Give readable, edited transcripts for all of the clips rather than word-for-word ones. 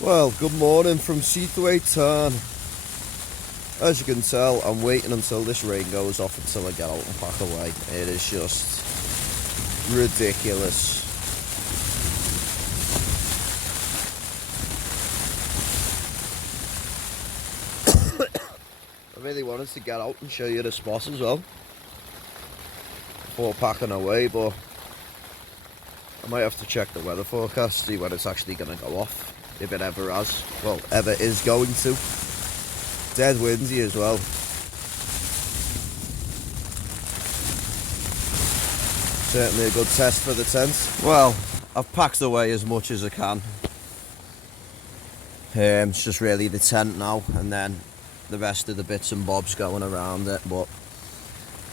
Well, good morning from Seathwaite Tarn. As you can tell, I'm waiting until this rain goes off until I get out and pack away. It is just ridiculous. I really wanted to get out and show you the spot as well before packing away, but I might have to check the weather forecast, see when it's actually going to go off, if it ever has. Well, ever is going to. Dead windy as well. Certainly a good test for the tent. Well, I've packed away as much as I can. It's just really the tent now, and then the rest of the bits and bobs going around it, but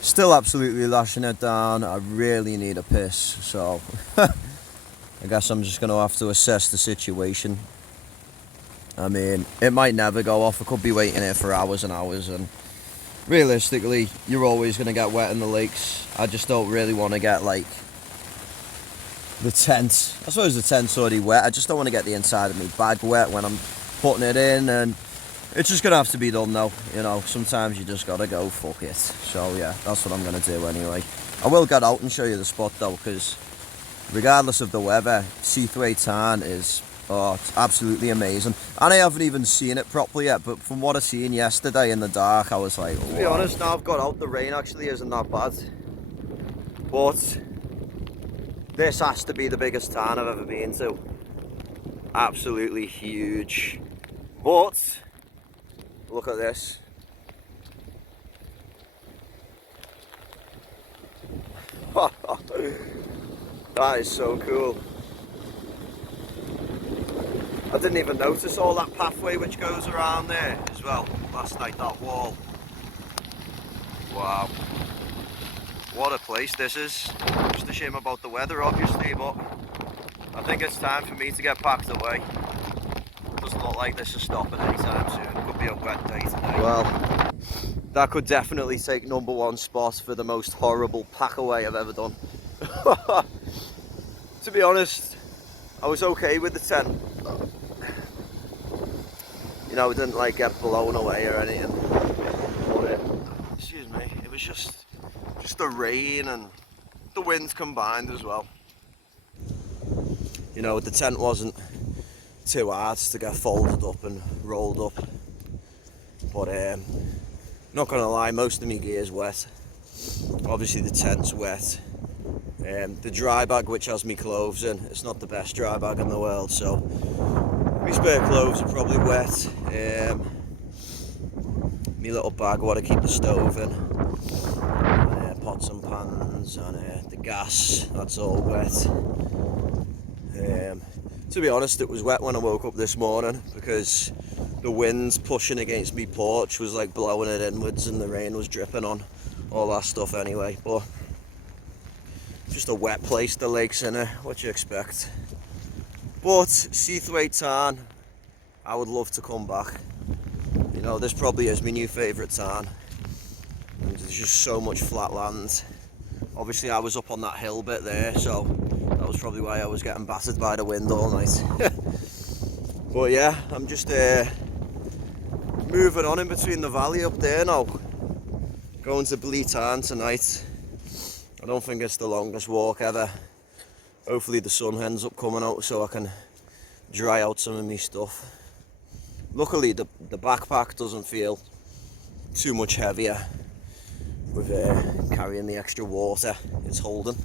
still absolutely lashing it down. I really need a piss, so I guess I'm just going to have to assess the situation. I mean, it might never go off. I could be waiting here for hours and hours, and realistically, you're always going to get wet in the lakes. I just don't really want to get, like, the tent. I suppose the tent's already wet. I just don't want to get the inside of my bag wet when I'm putting it in, and it's just going to have to be done though, you know. Sometimes you just got to go, fuck it. So yeah, that's what I'm going to do anyway. I will get out and show you the spot though, because regardless of the weather, Seathwaite Tarn is, oh, it's absolutely amazing. And I haven't even seen it properly yet, but from what I seen yesterday in the dark, I was like, oh. To be honest, now I've got out, the rain actually isn't that bad. But this has to be the biggest tarn I've ever been to. Absolutely huge. But look at this. That is so cool. I didn't even notice all that pathway which goes around there as well last night, that wall. Wow. What a place this is. Just a shame about the weather obviously, but I think it's time for me to get packed away. Doesn't look like this is stopping anytime soon. It could be a wet day today. Well, that could definitely take #1 spot for the most horrible pack away I've ever done. To be honest, I was okay with the tent. You know, it didn't like get blown away or anything. But excuse me, it was just the rain and the wind combined as well. You know, the tent wasn't too hard to get folded up and rolled up, but not gonna lie, most of my gear's wet. Obviously the tent's wet. The dry bag which has my clothes in, it's not the best dry bag in the world, so my spare clothes are probably wet. My little bag where I keep the stove in, pots and pans, and the gas, that's all wet. To be honest, it was wet when I woke up this morning because the wind pushing against me porch was like blowing it inwards, and the rain was dripping on all that stuff anyway. But just a wet place, the lake's in it, what you expect. But Seathwaite Tarn, I would love to come back. You know, this probably is my new favourite tarn. And there's just so much flat land. Obviously I was up on that hill bit there, so that was probably why I was getting battered by the wind all night. But yeah, I'm just moving on in between the valley up there now. Going to Blea Tarn tonight. I don't think it's the longest walk ever. Hopefully the sun ends up coming out so I can dry out some of my stuff. Luckily the backpack doesn't feel too much heavier with carrying the extra water it's holding.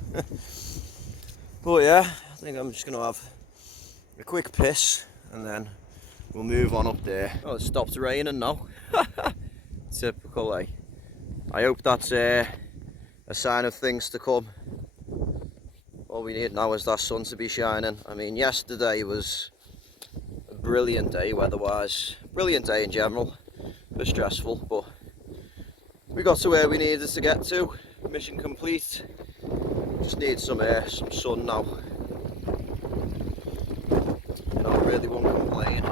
But yeah, I think I'm just going to have a quick piss and then we'll move on up there. Oh, it stopped raining now. Typical, eh? I hope that's a sign of things to come. All we need now is that sun to be shining. I mean, yesterday was a brilliant day weather-wise. Brilliant day in general. A bit stressful, but we got to where we needed to get to. Mission complete. Just need some sun now. You know, really won't complain.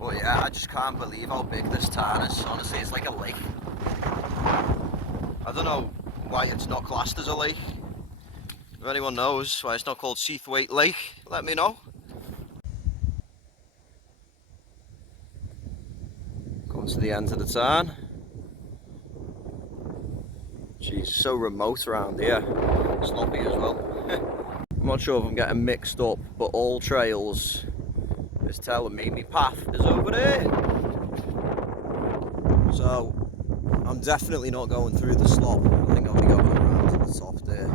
But yeah, I just can't believe how big this tarn is. Honestly, it's like a lake. I don't know why it's not classed as a lake. If anyone knows why it's not called Seathwaite Lake, let me know. Coming to the end of the tarn. Jeez, so remote around here. Sloppy as well. I'm not sure if I'm getting mixed up, but all trails is telling me my path is over there. So I'm definitely not going through the slop. I think I'll be going around to the top there.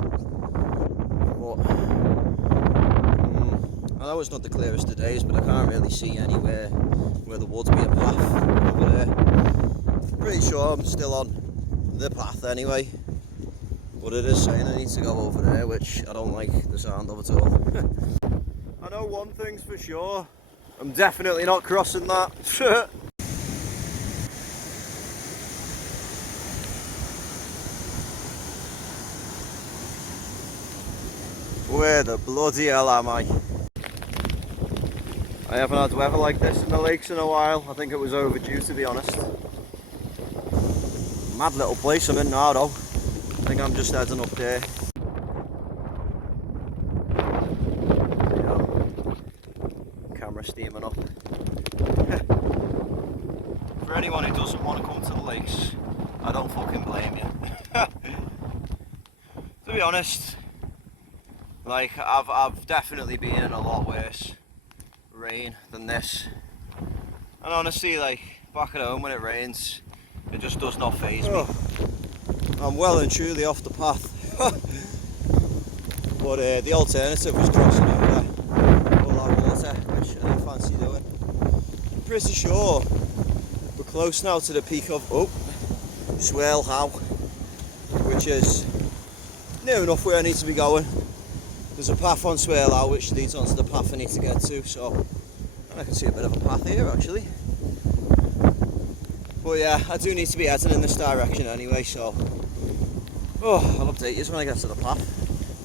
But I know it's not the clearest of days, but I can't really see anywhere where there would be a path over there. Pretty sure I'm still on the path anyway. But it is saying I need to go over there, which I don't like the sound of at all. I know one thing's for sure, I'm definitely not crossing that. Where the bloody hell am I? I haven't had weather like this in the lakes in a while. I think it was overdue, to be honest. Mad little place I'm in now though. I think I'm just heading up there. Camera steaming up. For anyone who doesn't want to come to the lakes, I don't fucking blame you. To be honest, like I've definitely been in a lot worse rain than this. And honestly, like back at home when it rains, it just does not faze me. I'm well and truly off the path. But the alternative was crossing over all that water, which I don't fancy doing. I'm pretty sure we're close now to the peak of Swirlhow, which is near enough where I need to be going. There's a path on Swirlhow which leads onto the path I need to get to, so and I can see a bit of a path here actually. But yeah, I do need to be heading in this direction anyway, so I'll update you when I get to the path.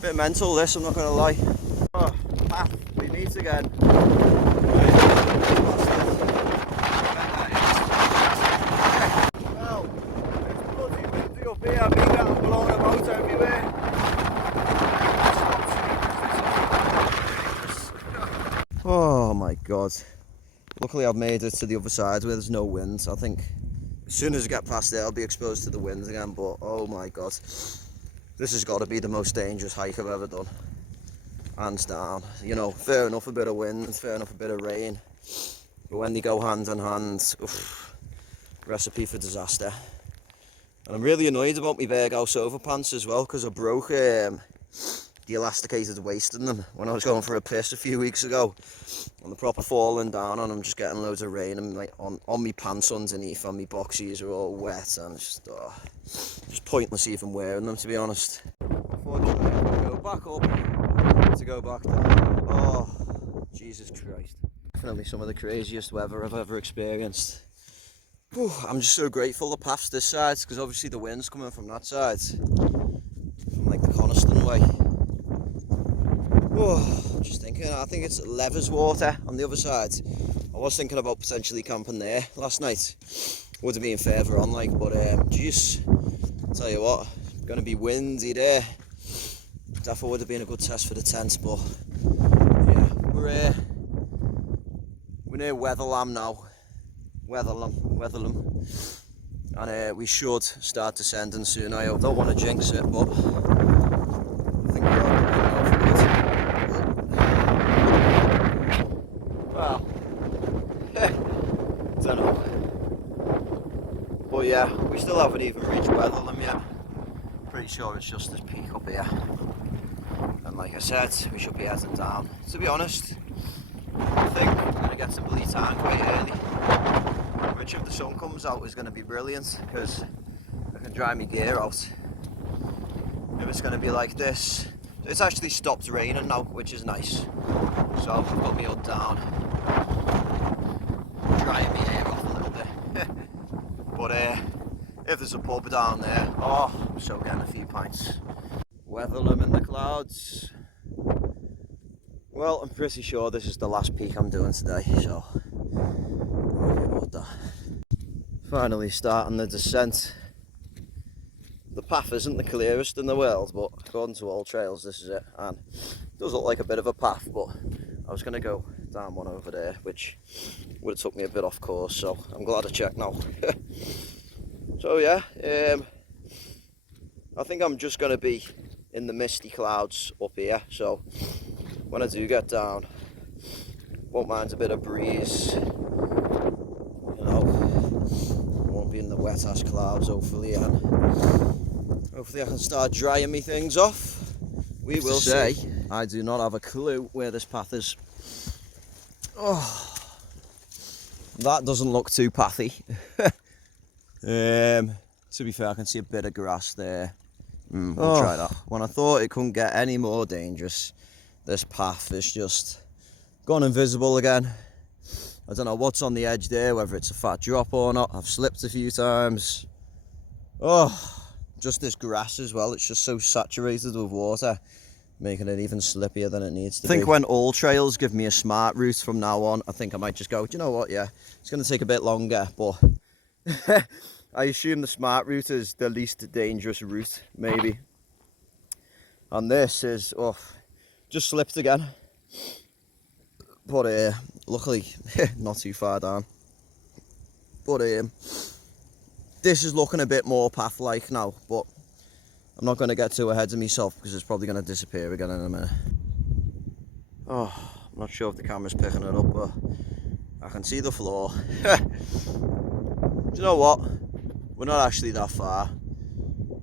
Bit mental this, I'm not going to lie. Path, we meet again. Well, it's bloody windy up here, I've been getting blown about everywhere. Oh my god. Luckily I've made it to the other side where there's no wind. I think as soon as I get past there I'll be exposed to the wind again, but oh my god. This has got to be the most dangerous hike I've ever done. Hands down. You know, fair enough a bit of wind, fair enough a bit of rain. But when they go hand in hand, recipe for disaster. And I'm really annoyed about my Berghaus overpants as well, because I broke the elasticated waist in them when I was going for a piss a few weeks ago. And the proper falling down and I'm just getting loads of rain and like on my pants underneath and my boxies are all wet and it's just pointless even wearing them, to be honest. Unfortunately I'm going to go back up to go back down. Oh, Jesus Christ. Definitely some of the craziest weather I've ever experienced. Whew, I'm just so grateful the path's this side, because obviously the wind's coming from that side, from like the Coniston way. Oh, just thinking, I think it's Levers water on the other side. I was thinking about potentially camping there last night. Would have been further on, like, but jeez, tell you what, going to be windy there. Definitely would have been a good test for the tent, but yeah, we're near Wetherlam now. Wetherlam, and we should start descending soon. I don't want to jinx it, but I think we are going off a bit. Well, don't know. But yeah, we still haven't even reached Wetherlam yet. Pretty sure it's just this peak up here. And like I said, we should be heading down. To be honest, I think we're going to get to Blea Tarn quite early, which if the sun comes out is going to be brilliant, because I can dry my gear out. If it's going to be like this, it's actually stopped raining now, which is nice. So I've got my hood down, drying my hair off a little bit. But if there's a pub down there, I'm so getting a few pints. Wetherlam in the clouds. Well, I'm pretty sure this is the last peak I'm doing today, so worry about that. Finally starting the descent. the path isn't the clearest in the world, but according to all trails, this is it. And it does look like a bit of a path, but I was going to go down one over there, which would have took me a bit off course, so I'm glad I checked now. So yeah, I think I'm just going to be in the misty clouds up here, so when I do get down, won't mind a bit of breeze, you know, won't be in the wet ass clouds hopefully, and hopefully I can start drying me things off. We will see. I do not have a clue where this path is. Oh, that doesn't look too pathy. To be fair, I can see a bit of grass there. We'll try that. When I thought it couldn't get any more dangerous, this path is just gone invisible again. I don't know what's on the edge there, whether it's a fat drop or not. I've slipped a few times. Oh, just this grass as well. It's just so saturated with water, making it even slippier than it needs to be. I think when all trails give me a smart route from now on, I think I might just go, do you know what, yeah, it's going to take a bit longer, but I assume the smart route is the least dangerous route, maybe. And this is, oh, just slipped again. But luckily, not too far down. But this is looking a bit more path-like now, but I'm not going to get too ahead of myself because it's probably going to disappear again in a minute. Oh, I'm not sure if the camera's picking it up, but I can see the floor. Do you know what? We're not actually that far.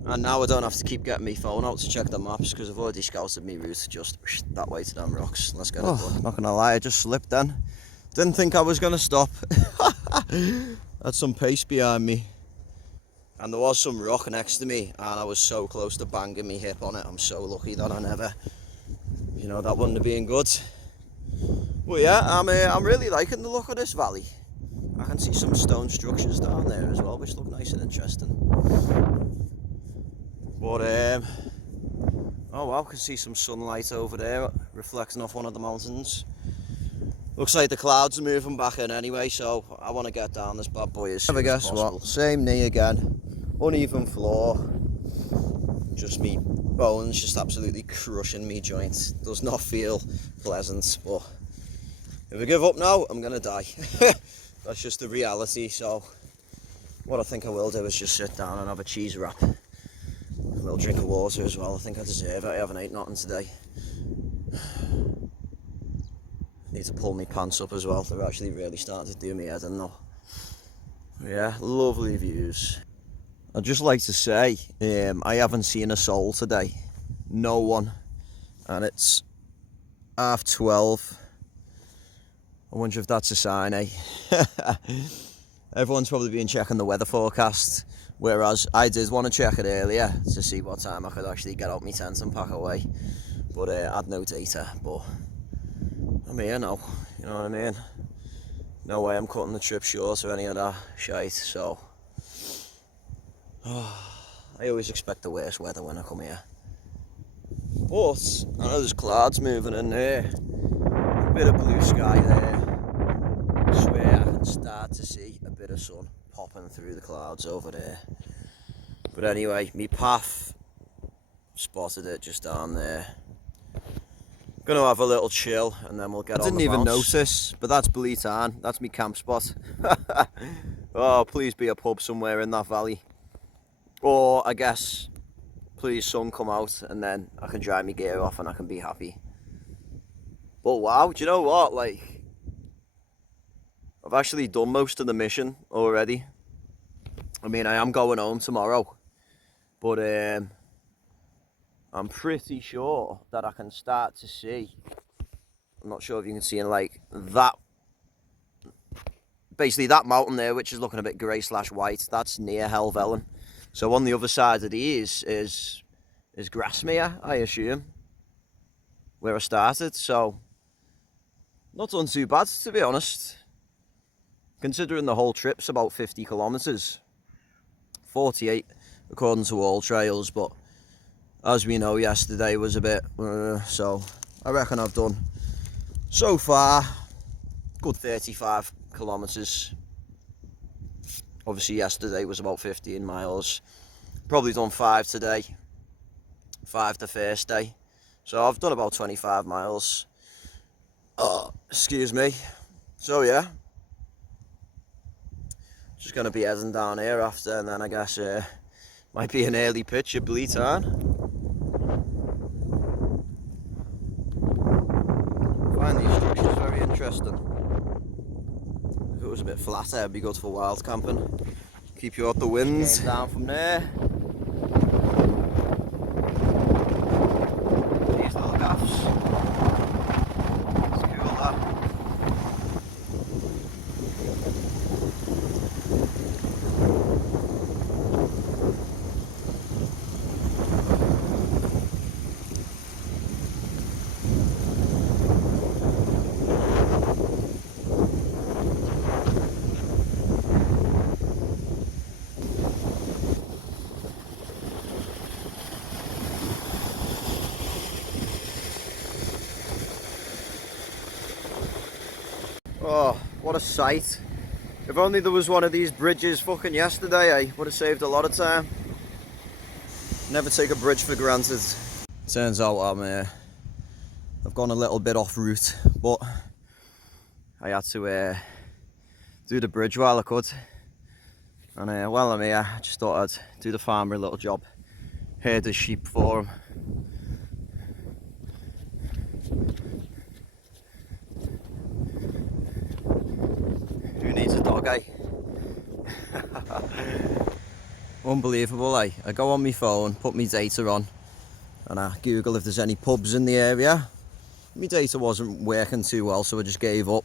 And now I don't have to keep getting my phone out to check the maps because I've already scouted my route just that way to them rocks. Let's get it done. Not going to lie, I just slipped then. Didn't think I was going to stop. Had some pace behind me. And there was some rock next to me and I was so close to banging my hip on it. I'm so lucky that I never, you know, that wouldn't have been good. But yeah, I'm really liking the look of this valley. I can see some stone structures down there as well, which look nice and interesting. But oh wow, I can see some sunlight over there reflecting off one of the mountains. Looks like the clouds are moving back in anyway, so I want to get down this bad boy as soon as possible. Guess what? Same knee again. Uneven floor. Just me bones just absolutely crushing me joints. Does not feel pleasant, but if I give up now, I'm gonna die. That's just the reality. So what I think I will do is just sit down and have a cheese wrap. A little drink of water as well. I think I deserve it. I haven't ate nothing today. Need to pull my pants up as well. They're actually really starting to do me head in though. Yeah, lovely views. I'd just like to say, I haven't seen a soul today. No one. And it's 12:30. I wonder if that's a sign, eh? Everyone's probably been checking the weather forecast, whereas I did want to check it earlier to see what time I could actually get out my tent and pack away. But I had no data, but I'm here now, you know what I mean? No way I'm cutting the trip short or any of that shite, so I always expect the worst weather when I come here. But I know there's clouds moving in there, a bit of blue sky there. I swear I can start to see a bit of sun popping through the clouds over there. But anyway, me path, spotted it just down there. Gonna have a little chill and then we'll get on the bounce. I didn't even notice, but that's Blea Tarn. That's my camp spot. Oh, please be a pub somewhere in that valley. Or I guess, please sun come out and then I can dry my gear off and I can be happy. But wow, do you know what? Like, I've actually done most of the mission already. I mean, I am going home tomorrow, but I'm pretty sure that I can start to see, I'm not sure if you can see in like that, basically that mountain there, which is looking a bit grey / white, that's near Helm. So on the other side of these is Grasmere, I assume, where I started. So not done too bad, to be honest, considering the whole trip's about 50 kilometres, 48 according to all trails, but as we know, yesterday was a bit, so I reckon I've done, so far, good 35 kilometres. Obviously yesterday was about 15 miles. Probably done 5 today, 5 the first day, so I've done about 25 miles. Oh, excuse me. So yeah, just gonna be heading down here after, and then I guess might be an early pitch at Blea Tarn. I find these structures very interesting. If it was a bit flatter, it'd be good for wild camping. Keep you out the winds. Came down from there. These little gaffs. It's cool that. Oh, what a sight. If only there was one of these bridges fucking yesterday, I would have saved a lot of time. Never take a bridge for granted. Turns out I've gone a little bit off route, but I had to do the bridge while I could. And while I'm here, I just thought I'd do the farmer a little job. Herd the sheep for him. Who needs a dog, eh? Unbelievable, eh? I go on my phone, put my data on, and I Google if there's any pubs in the area. My data wasn't working too well, so I just gave up.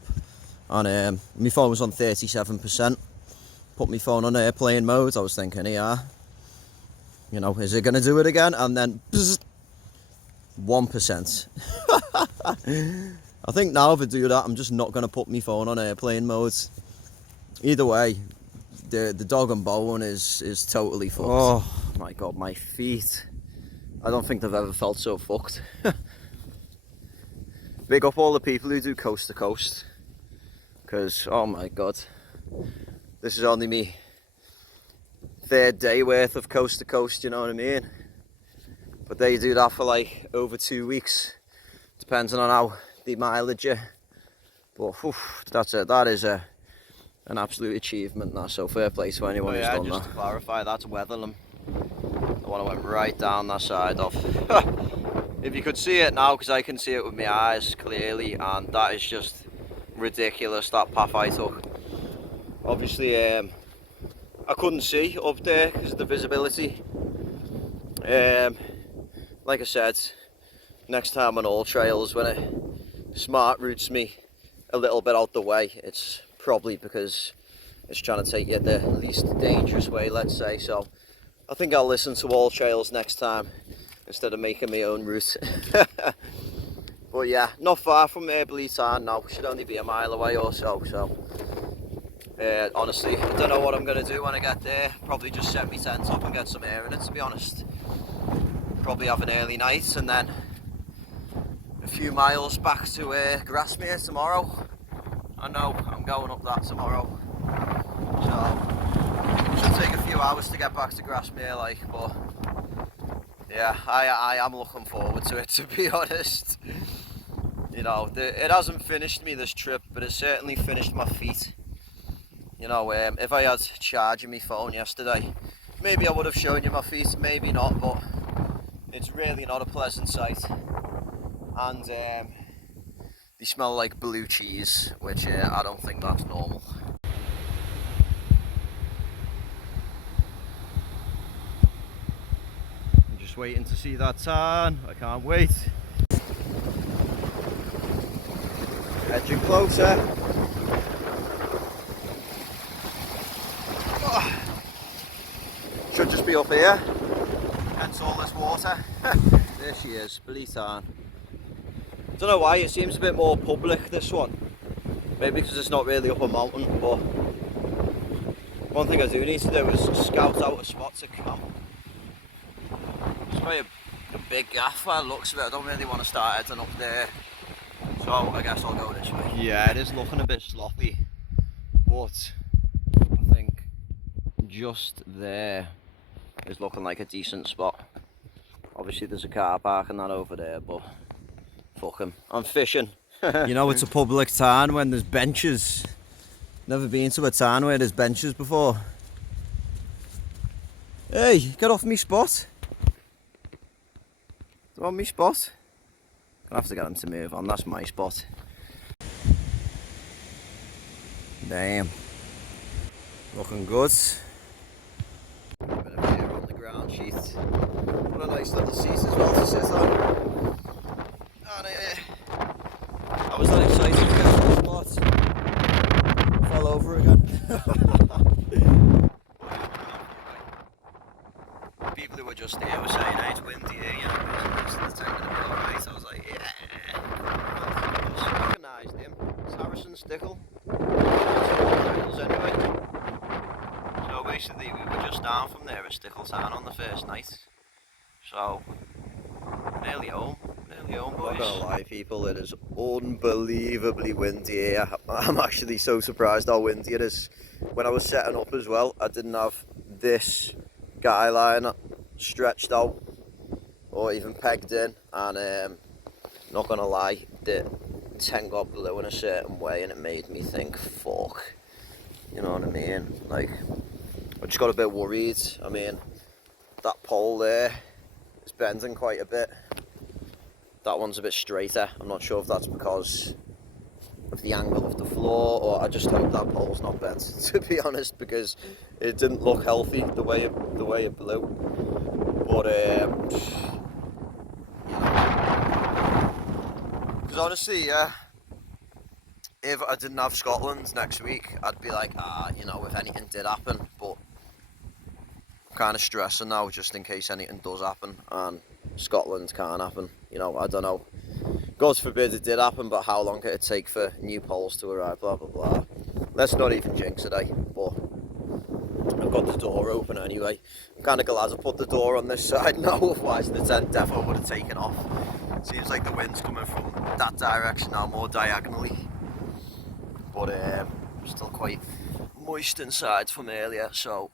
And my phone was on 37%. Put my phone on airplane mode. I was thinking, yeah, you know, is it going to do it again? And then, bzz, 1%. I think now if I do that, I'm just not going to put my phone on airplane mode. Either way, the dog and bone is totally fucked. Oh my god, my feet. I don't think they've ever felt so fucked. Big up all the people who do coast to coast. Because, oh my god. This is only me 3rd day worth of coast to coast, you know what I mean? But they do that for like over 2 weeks. Depending on how the mileage you. But that's it. That is an absolute achievement, that. So fair play to anyone who's done just that. To clarify, that's Wetherlam, the one I went right down that side of. If you could see it now, because I can see it with my eyes clearly, and that is just ridiculous, that path I took. Obviously I couldn't see up there because of the visibility. Like I said, next time on all trails, when a smart routes me a little bit out the way, it's probably because it's trying to take you the least dangerous way, let's say. So I think I'll listen to all trails next time instead of making my own route. But yeah, not far from Blea Tarn now. Should only be a mile away or so. So honestly, I don't know what I'm going to do when I get there. Probably just set my tent up and get some air in it, to be honest. Probably have an early night and then a few miles back to Grasmere tomorrow. I know I'm going up that tomorrow, so it should take a few hours to get back to Grasmere, like, but yeah, I am looking forward to it, to be honest. You know, it hasn't finished me, this trip, but it certainly finished my feet. You know, if I had charging my phone yesterday, maybe I would have shown you my feet, maybe not, but it's really not a pleasant sight. And they smell like blue cheese, which I don't think that's normal. I'm just waiting to see that tarn. I can't wait. Edging closer. Oh. Should just be up here. Hence all this water. There she is, Blea Tarn. Don't know why, it seems a bit more public, this one. Maybe because it's not really up a mountain, but one thing I do need to do is scout out a spot to camp. It's quite a big gaff by the looks of it. I don't really want to start heading up there, so I guess I'll go this way. Yeah, it is looking a bit sloppy, but I think just there is looking like a decent spot. Obviously there's a car park and that over there, but fuck 'em. I'm fishing. You know it's a public tarn when there's benches. Never been to a tarn where there's benches before. Hey, get off me spot. Do you want me spot? Gonna have to get him to move on, that's my spot. Damn. Looking good. A bit of air on the ground sheet. What a nice little seat as well to sit on. And I was that excited to get to the spot. Fell over again. People who were just there were saying, hey, it's windy here, you know, it's the tent gonna be alright. I was like, yeah. I just recognised him. It's Harrison Stickle. Anyway. So basically we were just down from there at Scafell Pike on the first night. So nearly home boys. I'm not gonna lie people, it is unbelievably windy here. I'm actually so surprised how windy it is. When I was setting up as well, I didn't have this guy line stretched out or even pegged in, and not gonna lie, the tent got blue in a certain way and it made me think, fuck, you know what I mean? Like, I just got a bit worried. I mean, that pole there is bending quite a bit. That one's a bit straighter. I'm not sure if that's because of the angle of the floor, or I just hope that pole's not bent, to be honest, because it didn't look healthy the way it blew. But you know, because honestly, if I didn't have Scotland next week, I'd be like, you know, if anything did happen. But I'm kind of stressing now, just in case anything does happen, and Scotland can't happen. You know, I don't know. God forbid it did happen, but how long it'd take for new poles to arrive, blah, blah, blah. Let's not even jinx it, but I've got the door open anyway. I'm kind of glad I put the door on this side now, otherwise the tent defo would have taken off. Seems like the wind's coming from that direction now, more diagonally. But still quite moist inside from earlier, so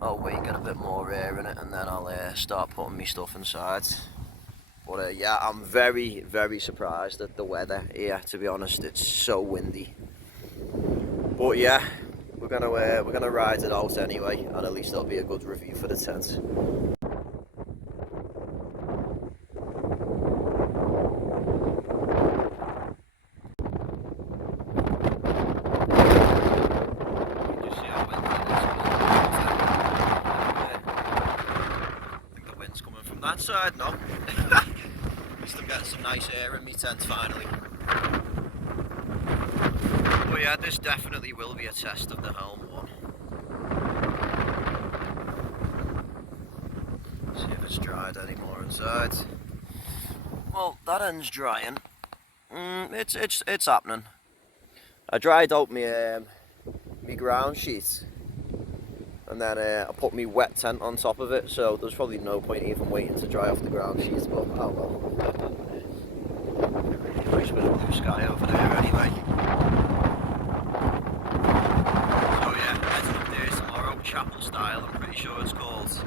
I'll wait, get a bit more air in it, and then I'll start putting my stuff inside. But yeah, I'm very, very surprised at the weather here, to be honest. It's so windy. But yeah, we're gonna ride it out anyway, and at least it'll be a good review for the tent. That side, no. At least I'm getting some nice air in my tent finally. But yeah, this definitely will be a test of the Helm one. See if it's dried anymore inside. Well, that end's drying. It's happening. I dried out my ground sheet. And then I put my wet tent on top of it, so there's probably no point even waiting to dry off the ground sheets, but oh well. Nice bit of blue sky over there anyway. So yeah, heading up there tomorrow, chapel style, I'm pretty sure it's called.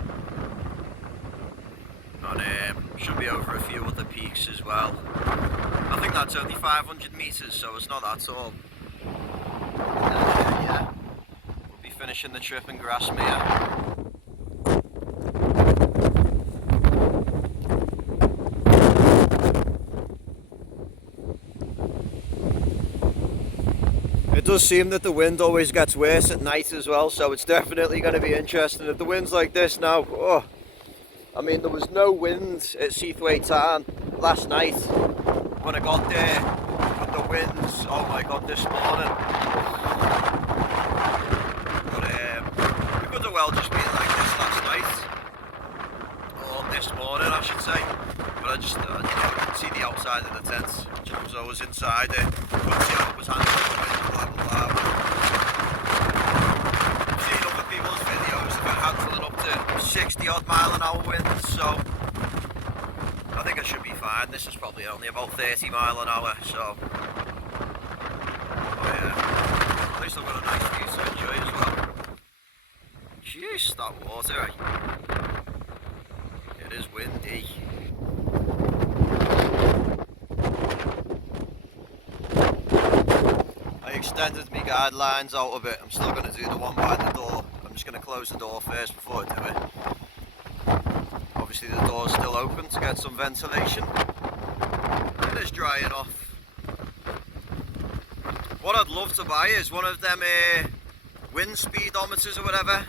And should be over a few other peaks as well. I think that's only 500 metres, so it's not that tall. Yeah. Finishing the trip in Grasmere. It does seem that the wind always gets worse at night as well, so it's definitely going to be interesting. If the wind's like this now, oh, I mean there was no wind at Seathwaite Tarn last night when I got there, but the winds, oh my god, this morning. Well, just being like this last night, or this morning I should say, but I just you know, I could see the outside of the tent, because I was inside it, couldn't see how it was handling, blah blah blah. I've seen other people's videos of it handling up to 60 odd mile/an-hour winds, so I think I should be fine. This is probably only about 30 mile/an-hour, so oh yeah, at least I've got a nice view to enjoy as well. Jeez, that water, eh? giddy. I extended my guidelines out a bit. I'm still going to do the one by the door. I'm just going to close the door first before I do it. Obviously the door's still open to get some ventilation. It is drying off. What I'd love to buy is one of them wind speedometers or whatever.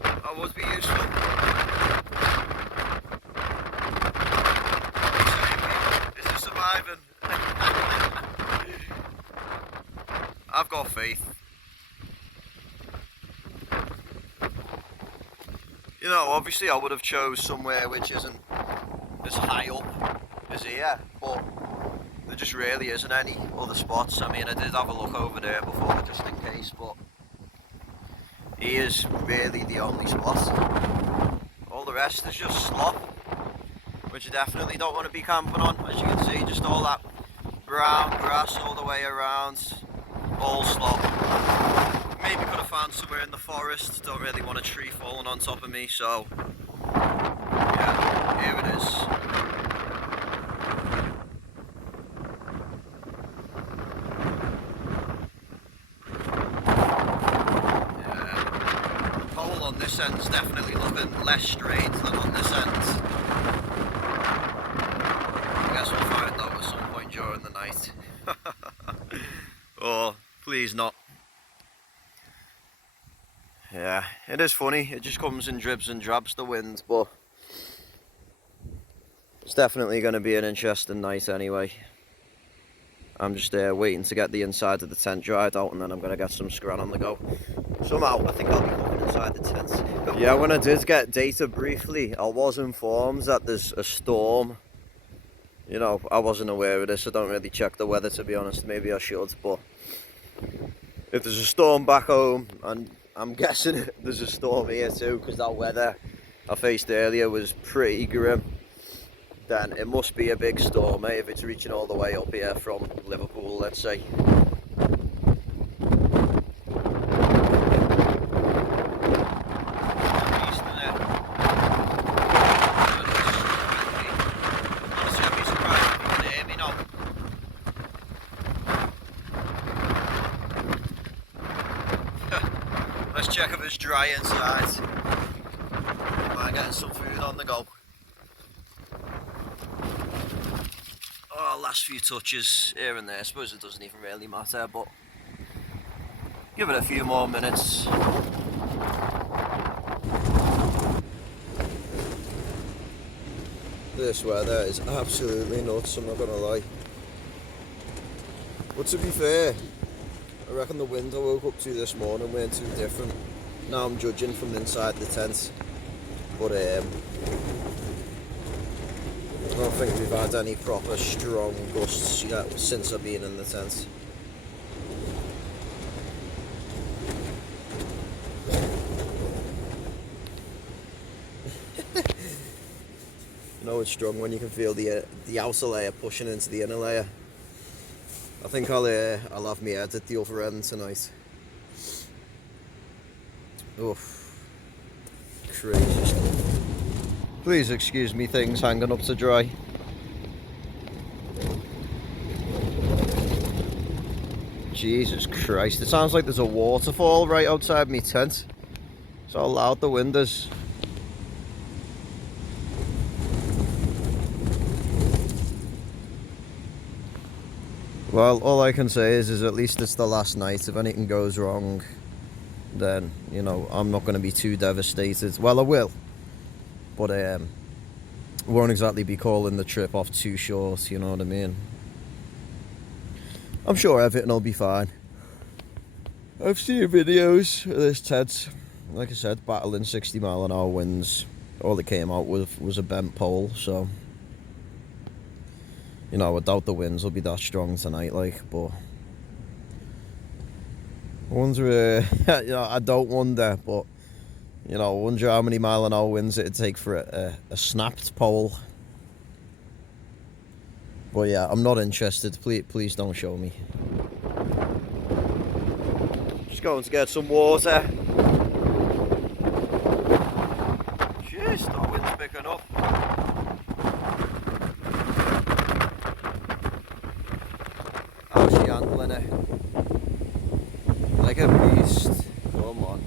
That would be useful. Is it surviving? I've got faith. You know, obviously I would have chose somewhere which isn't as high up as here, but there just really isn't any other spots. I mean, I did have a look over there before just in case, but here's really the only spot. All the rest is just slop, which you definitely don't want to be camping on. As you can see, just all that brown grass all the way around, all slop. Maybe could have found somewhere in the forest. Don't really want a tree falling on top of me, so yeah, here it is. Yeah, pole on this end's definitely looking less straight than on this end. I guess we'll find out at some point during the night. Oh, please not. Yeah, it is funny, it just comes in dribs and drabs, the wind, but it's definitely going to be an interesting night anyway. I'm just waiting to get the inside of the tent dried out, and then I'm going to get some scran on the go. Somehow, I think I'll be looking inside the tent. Yeah, when I did get data briefly, I was informed that there's a storm. You know, I wasn't aware of this, I don't really check the weather to be honest, maybe I should, but if there's a storm back home, and I'm guessing there's a storm here too, because that weather I faced earlier was pretty grim, then it must be a big storm, eh, if it's reaching all the way up here from Liverpool, let's say. Let's check if it's dry inside. Am getting some food on the go? Oh, last few touches here and there. I suppose it doesn't even really matter, but give it a few more minutes. This weather is absolutely nuts, I'm not gonna lie. But to be fair, I reckon the wind I woke up to this morning weren't too different. Now I'm judging from inside the tent, but I don't think we've had any proper strong gusts yet since I've been in the tent. You know it's strong when you can feel the outer layer pushing into the inner layer. I think I'll have my head at the other end tonight. Oof. Crazy stuff. Please excuse me, things hanging up to dry. Jesus Christ, it sounds like there's a waterfall right outside my tent. That's how loud the wind is. Well, all I can say is at least it's the last night. If anything goes wrong, then, you know, I'm not going to be too devastated. Well, I will, but won't exactly be calling the trip off too short, you know what I mean? I'm sure everything will be fine. I've seen videos of this tent, like I said, battling 60-mile-an-hour winds. All it came out with was a bent pole, so you know, I doubt the winds will be that strong tonight, like, but I wonder, you know, I don't wonder, but, you know, I wonder how many mile-an-hour winds it'd take for a snapped pole. But yeah, I'm not interested, please don't show me. Just going to get some water. Jeez, that wind's picking up. How's she handling it? Like a beast. Come on.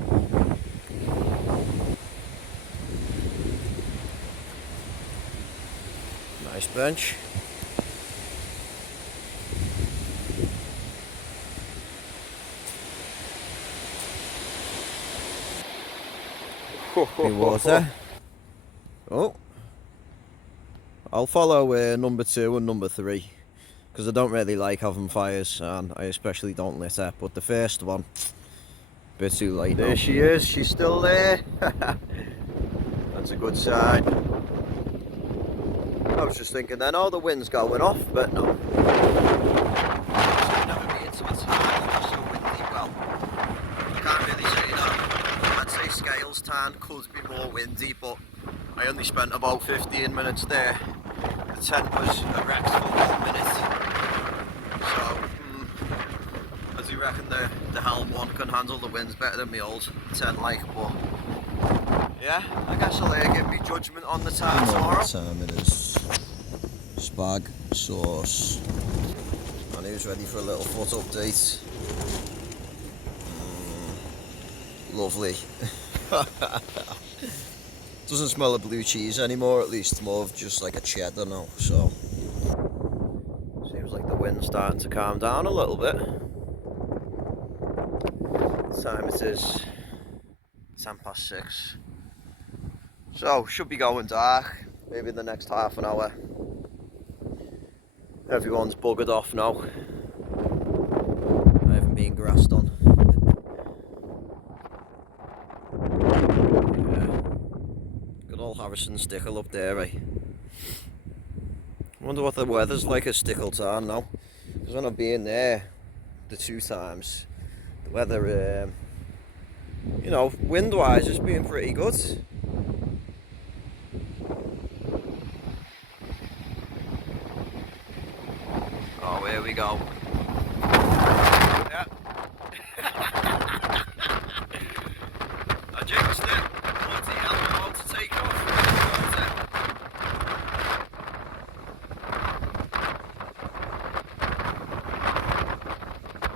Nice bench. Be water. Oh, I'll follow number 2 and number 3 because I don't really like having fires, and I especially don't litter. But the first one, a bit too late. There she is. She's still there. That's a good sign. I was just thinking then, oh, the wind's going off, but no. I've never been to a tarn that's so windy. Well, I can't really say that. I'd say Scafell Tarn could be more windy, but I only spent about 15 minutes there. The tent was a wreck for 1 minute. So, I do reckon the Helm one can handle the winds better than my old tent, like, but yeah, I guess I'll give me judgment on the tarn tomorrow. What time it is? Spag sauce. And who's ready for a little foot update? Lovely. Doesn't smell of blue cheese anymore, at least more of just like a cheddar now, so seems like the wind's starting to calm down a little bit. What time it is? 6:10. So should be going dark, maybe the next half an hour. Everyone's buggered off now. I haven't been grassed on. Harrison Stickle up there, eh? I wonder what the weather's like at Stickle Tarn now. Because when I've been there the 2 times, the weather, you know, wind-wise, has been pretty good. Oh, here we go. Yeah. I jinxed it. Bloody hell, I'm about to take off.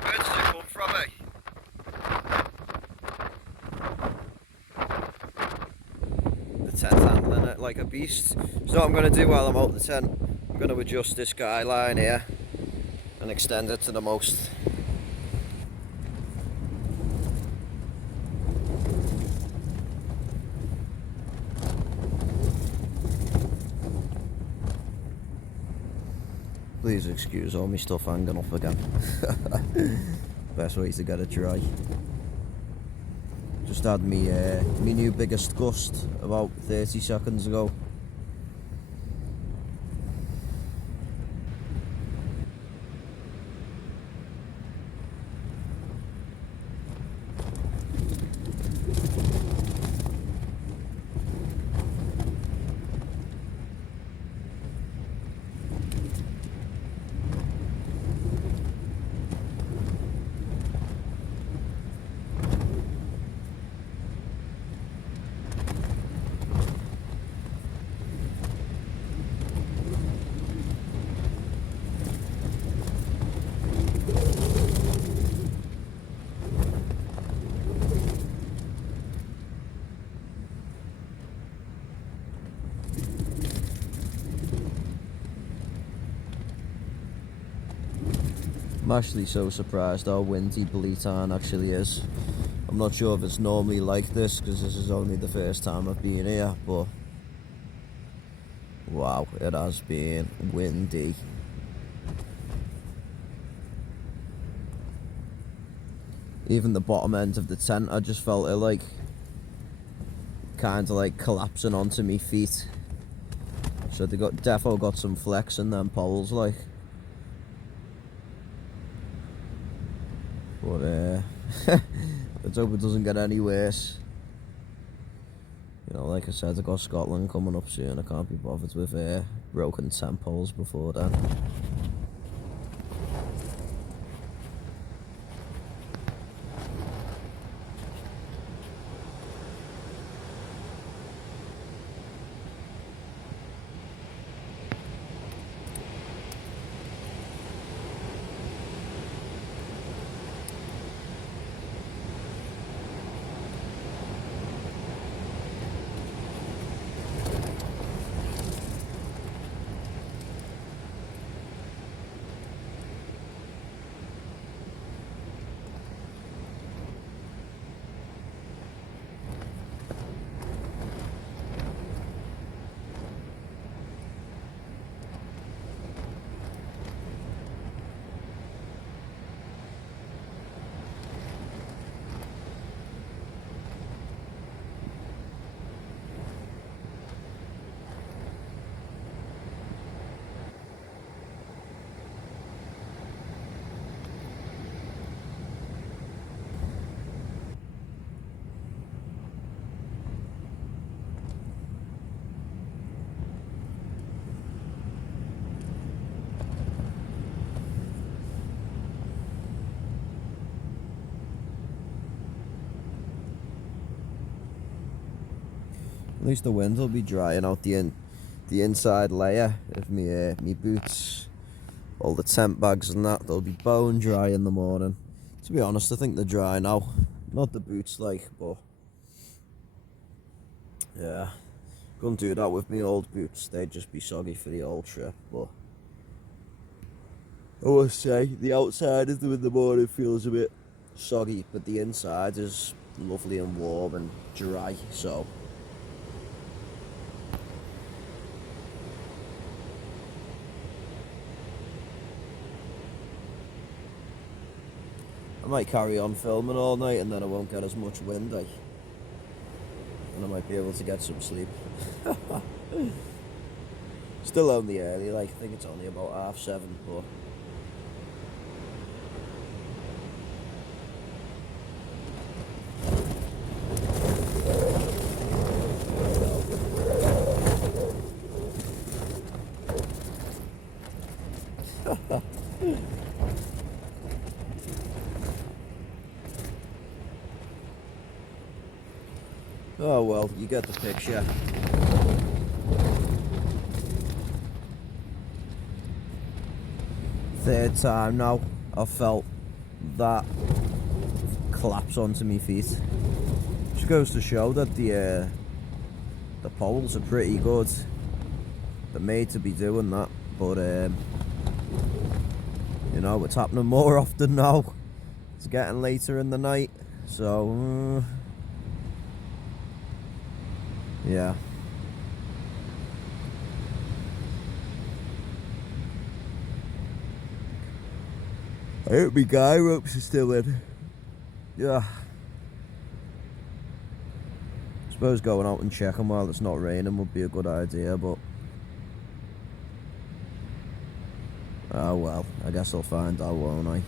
Where does it come from, eh? The tent handling it like a beast. So what I'm going to do while I'm out the tent, I'm going to adjust this guy line here and extend it to the most. Please excuse all my stuff hanging up again. Best way to get it dry. Just had me new biggest gust about 30 seconds ago. I'm actually so surprised how windy Blea Tarn actually is. I'm not sure if it's normally like this because this is only the first time I've been here, but wow, it has been windy. Even the bottom end of the tent, I just felt it like kind of like collapsing onto me feet. So they defo got some flex in them poles, like. But let's hope it doesn't get any worse. You know, like I said, I got Scotland coming up soon. I can't be bothered with broken tent poles before then. At least the wind will be drying out the inside layer of me boots. All the tent bags and that, they'll be bone dry in the morning. To be honest, I think they're dry now. Not the boots like, but yeah, couldn't do that with me old boots. They'd just be soggy for the old trip. But I must say, the outside of them in the morning feels a bit soggy, but the inside is lovely and warm and dry. So I might carry on filming all night and then I won't get as much wind, and I might be able to get some sleep. Still only early, like I think it's only about 7:30, but oh well, you get the picture. Third time now I've felt that collapse onto my feet. Just goes to show that the poles are pretty good. They're made to be doing that, but you know, it's happening more often now. It's getting later in the night, so yeah. I hope my guy ropes are still in. Yeah. I suppose going out and checking while it's not raining would be a good idea, but oh well, I guess I'll find out, won't I?